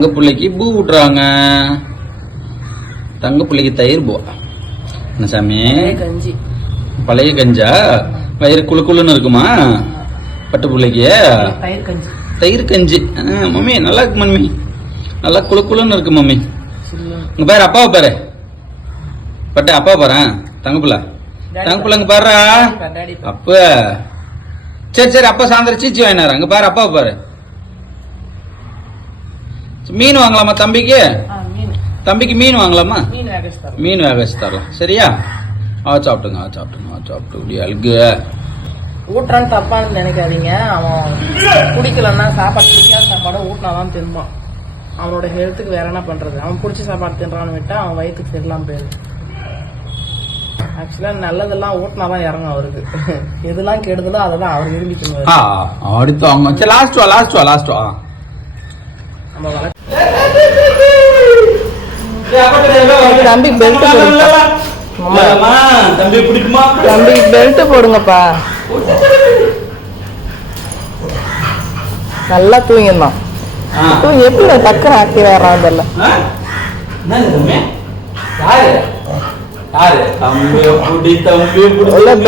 தங்க பிள்ளைக்கு பூ விட்டுறாங்க. தங்க பிள்ளைக்கு தயிர் பூ. என்ன சாமி? கஞ்சி. பழைய கஞ்சா? வயிறு குழு குழுன்னு இருக்குமா பட்டு பிள்ளைக்கு? தயிர் கஞ்சி. மம்மி நல்லா இருக்கு மம்மி, நல்லா குழு குழுன்னு இருக்கு மம்மி. இங்க பாரு அப்பாவை பாரு, பட்டு அப்பா பாரு. தங்க பிள்ளை, தங்க பிள்ளை இங்க பாரு அப்ப. சரி சரி, அப்பா சாயந்தரம் சீச்சி வாங்கினாரு. அங்க பாரு அப்பாவை பாரு. மீன் வாங்கலாமா தம்பிக்கு? தம்பிக்கு மீன் வாங்கலாமா? மீன் வேக வச்சு தரலாம். சரியா? சாப்பிட்டுங்க சாப்பிட்டு அழுகு ஊட்டுறான்னு தப்பான்னு நினைக்காதீங்க. அவன் குடிக்கலன்னா சாப்பாடு பிடிக்காத சாப்பாடு ஊட்டினாதான் தின்பான். அவனோட ஹெல்த்துக்கு வேற என்ன பண்றது? அவன் பிடிச்ச சாப்பாடு தின்றான்னு விட்டா அவன் வயிற்றுக்கு சரியில்லாம போயிடுது. ஆக்சுவலா நல்லதெல்லாம் ஊட்டினாதான் இறங்கும் அவருக்கு. எதெல்லாம் கெடுதலோ அதெல்லாம் அவர் விரும்பி தின்னுவாரு. அடுத்து லாஸ்ட் வா நம்ம தம்பி பெல்ட் தம்பி பெல்ட் போடுங்கப்பா. நல்லா தூங்கிடலாம். எப்படி டக்குனு ஆக்டிவ் ஆகிறான் தெரியல.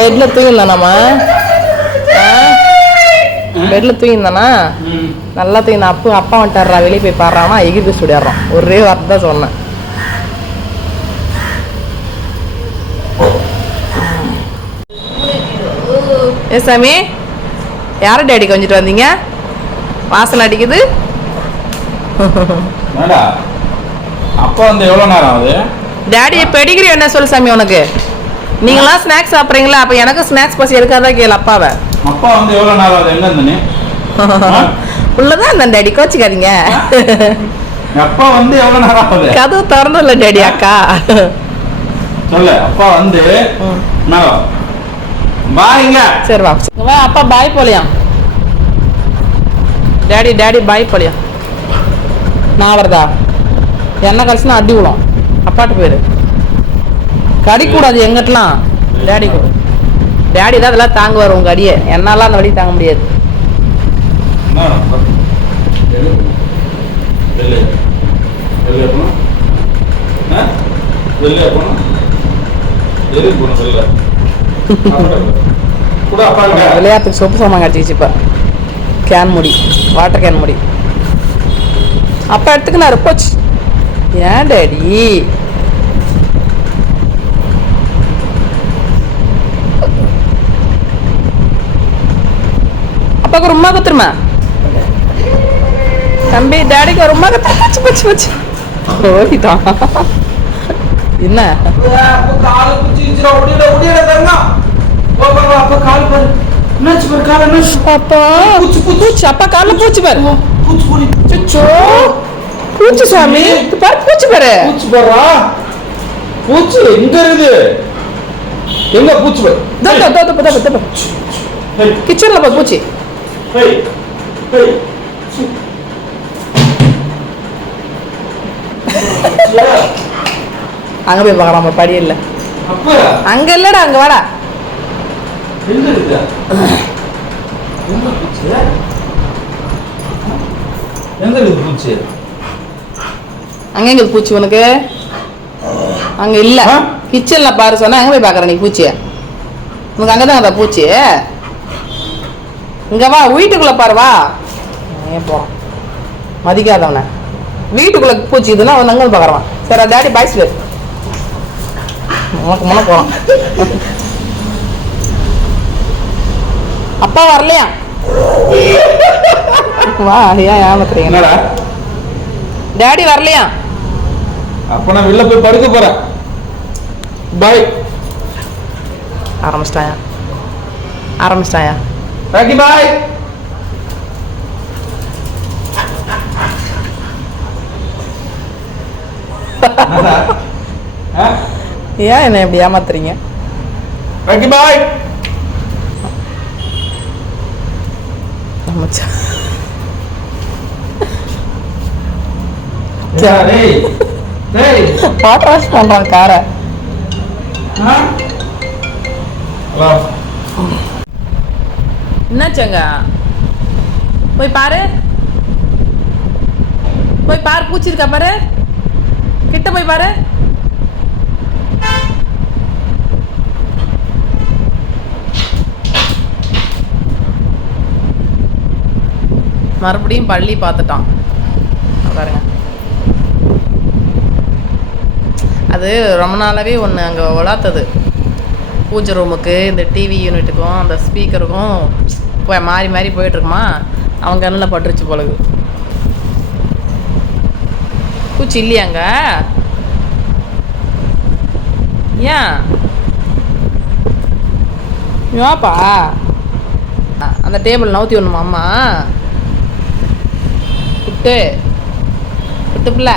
பெட்ல தூங்கிடலாம். நம்ம பெட்ல தூங்கியிருந்தானா நல்லா தூங்கினா. அப்பா வந்துட்டாரா, வெளியே போய் பாடுறான்னா எகிரி சுடியாடுறான். ஒரே வார்த்தை தான் சொன்னேன். ஏ சாமி, யார டேடி கொஞ்சிட்டு வந்தீங்க? வாசல் அடிக்குது. அப்பா வந்து எவ்வளவு நேரம் ஆகுது? டேடி பெடிகிரி என்ன சொல்லு சாமி உனக்கு? நீங்களாம் ஸ்நாக்ஸ் சாப்பிட்றீங்களா? அப்ப எனக்கு ஸ்நாக்ஸ் பசி எடுக்காதான் கேளு அப்பாவை. அப்பா வந்து எவ்வளவு நேரம் ஆகுது? எங்க இருந்தே உள்ளதான் அந்த டேடி, கோச்சிக்காதீங்க. அப்பா வந்து எவ்வளவு நேரம் ஆகுது? கதவு திறந்து இல்ல டேடி. அக்கா சொல்லு. அப்பா வந்து பாய்ங்க. சரி வா அப்பா பாய் போலியாம். டேடி பாய் போலியாம். நான் வருதா? என்ன கழிச்சுனா அடி விடும். அப்பாட்டு போயிரு. கடிக்கூடாது எங்கிட்டலாம். டேடி தான் அதெல்லாம் தாங்குவார். உங்க அடியை என்னாலாம் அந்த வழி தாங்க முடியாது. விளையாட்டுக்கு சொப்பு சாமான் கட்டிச்சு. இப்ப கேன் முடி, வாட்டர் கேன் முடி அப்பா எடுத்துக்கினாரு. போச்சு. ஏன் டேடி? அப்பாவுக்கு ஒரு உமா குத்துருமா தம்பி? டேடிக்கு ஒரு உமா குத்து. போச்சு ஓடிட்டான். என்ன அப்பா கால பூச்சி பாரு. பூச்சி சாமி பாரு, பூச்சி பாரு. பூச்சி இங்க இருக்குது. எங்க பூச்சி பாரு? கிச்சன்ல பாரு பூச்சி. அங்க போய் பாக்கலாம். படி இல்ல அங்க இல்லடா, அங்க வாடா. அங்க எங்க பூச்சி உனக்கு? அங்க இல்ல. கிச்சன்ல பாரு சொன்னா அங்க போய் பாக்குற நீ பூச்சிய? உனக்கு அங்கதான் பூச்சி. இங்க வா, வீட்டுக்குள்ள பாரு. வா. ஏன் போறான் மதிக்காதவன? வீட்டுக்குள்ள பூச்சி இதுன்னா அவன் அங்க பாக்குறான். சரி டேடி பாய்ஸ் பேர் உனக்கு முன்ன போறான். அப்பா வரலையா? வா. ஏன் ஏமாத்துறீங்க? டேடி வரலையா? அப்ப நான் வெளில போய் படுக்க போறேன். பாய். ஆரம்பிச்சிட்டாயா? ராக்கி பாய். ஏன் என்ன இப்படி ஏமாத்துறீங்க? ராக்கி பாய். வாட்டர் வாஷ் பண்றான் காரை. என்னாச்சங்க? போய் பாரு. போய் பாரு, பூச்சி இருக்கா பாரு, கிட்ட போய் பாரு. மறுபடியும் பள்ளி பார்த்துட்டான் பாருங்க. அது ரொம்ப நாளாவே ஒன்று அங்கே வளர்த்தது. பூஜை ரூமுக்கு இந்த டிவி யூனிட்டுக்கும் அந்த ஸ்பீக்கருக்கும் போய் மாறி மாறி போயிட்டுருக்குமா, அவங்க கண்ணில் பட்டுருச்சு போலகு. பூச்சி இல்லையாங்க? ஏன் ஏப்பா அந்த டேபிள் நவுத்தி ஒண்ணுமா அம்மா? விட்டு விட்டு பிள்ளை,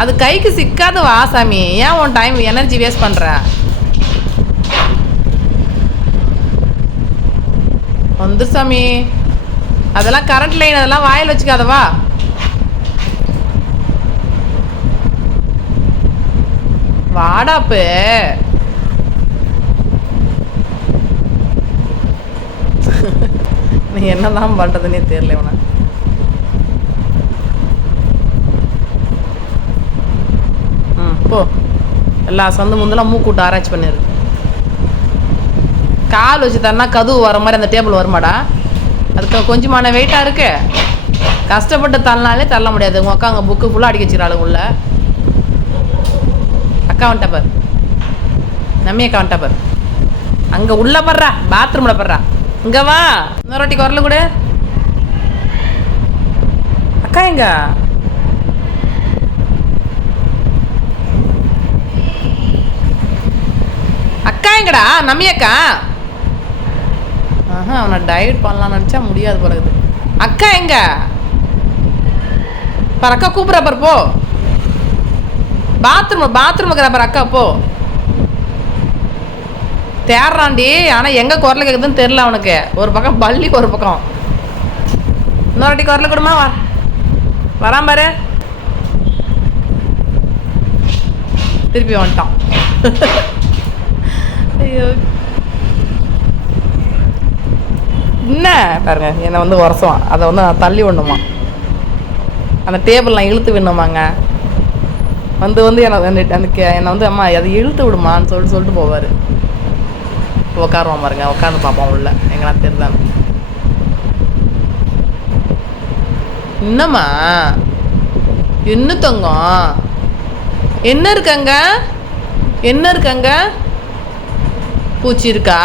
அது கைக்கு சிக்காத வா சாமி. ஏன் உன் டைம் எனர்ஜி வேஸ்ட் பண்ற? வந்து சாமி, அதெல்லாம் கரண்ட் லைன், அதெல்லாம் வாயில் வச்சுக்காதவா. வாடாப்பு. நீ என்னதான் பண்றதுன்னே தெரியல உன. போ, எல்லா சந்து முந்தெல்லாம் மூக்கூட்டு ஆராய்ச்சி பண்ணிரு. கால் வச்சு தரனா கதவு வர மாதிரி அந்த டேபிள் வருமாடா? அதுக்கு கொஞ்சமான வெயிட்டாக இருக்கு. கஷ்டப்பட்டு தரனாலே தள்ள முடியாது. உங்கள் அக்கா அங்கே புக்கு ஃபுல்லாக அடிக்க வச்சுக்கிறாளுங்க உள்ள. அக்கா வந்துட்டா பார், நம்மி அக்கா வந்துட்டா பார். அங்கே உள்ள படுறா, பாத்ரூமில் படுறா. இங்கே வா, இன்னொரு வாட்டி குரல் கூட. அக்கா எங்க? அக்கா எங்கடா? நம்மி அக்கா. அவனை டயட் பண்ணலாம்னு நினச்சா முடியாது பிறகு. அக்கா எங்க பார், அக்கா கூப்பிட்ற பார், போ. பாத்ரூம் பார் அக்கா, போ. தேடுறான்டி, ஆனால் எங்கே குரல் கேட்குதுன்னு தெரில அவனுக்கு. ஒரு பக்கம் பள்ளி, ஒரு பக்கம். இன்னொரு வாட்டி குரல் கொடுமா, வரான் பாரு. திருப்பி வந்துட்டான். ஐயோ, என்ன பாருங்க, என்னை வந்து உரசுவான். அதை வந்து நான் தள்ளி விடணுமா, அந்த டேபிள் நான் இழுத்து விடணுமாங்க. வந்து என்னை வந்து அம்மா அதை இழுத்து விடுமான்னு சொல்லிட்டு போவார். உட்காருவான் பாருங்க, உட்காந்து பார்ப்போம் உள்ள எங்கன்னா தெரிதான். என்னம்மா என்ன தங்கம், என்ன இருக்காங்க, என்ன இருக்காங்க? பூச்சி இருக்கா?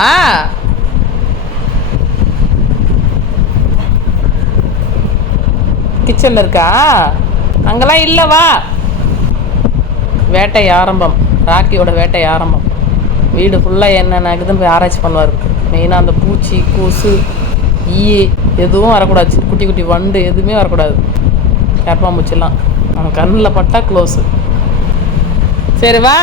கிச்சன்ல இருக்கா? அங்கெல்லாம் இல்லவா? வேட்டை ஆரம்பம், ராக்கியோட வேட்டை ஆரம்பம். வீடு ஃபுல்லாக என்னென்ன இருக்குதுன்னு போய் ஆராய்ச்சி பண்ணுவார். மெயினாக அந்த பூச்சி, கொசு, ஈ எதுவும் வரக்கூடாது. குட்டி குட்டி வண்டு எதுவுமே வரக்கூடாது. கரப்பாம்பூச்சிலாம் அவன் கண்ணில் பட்டா க்ளோஸு. சரி வா.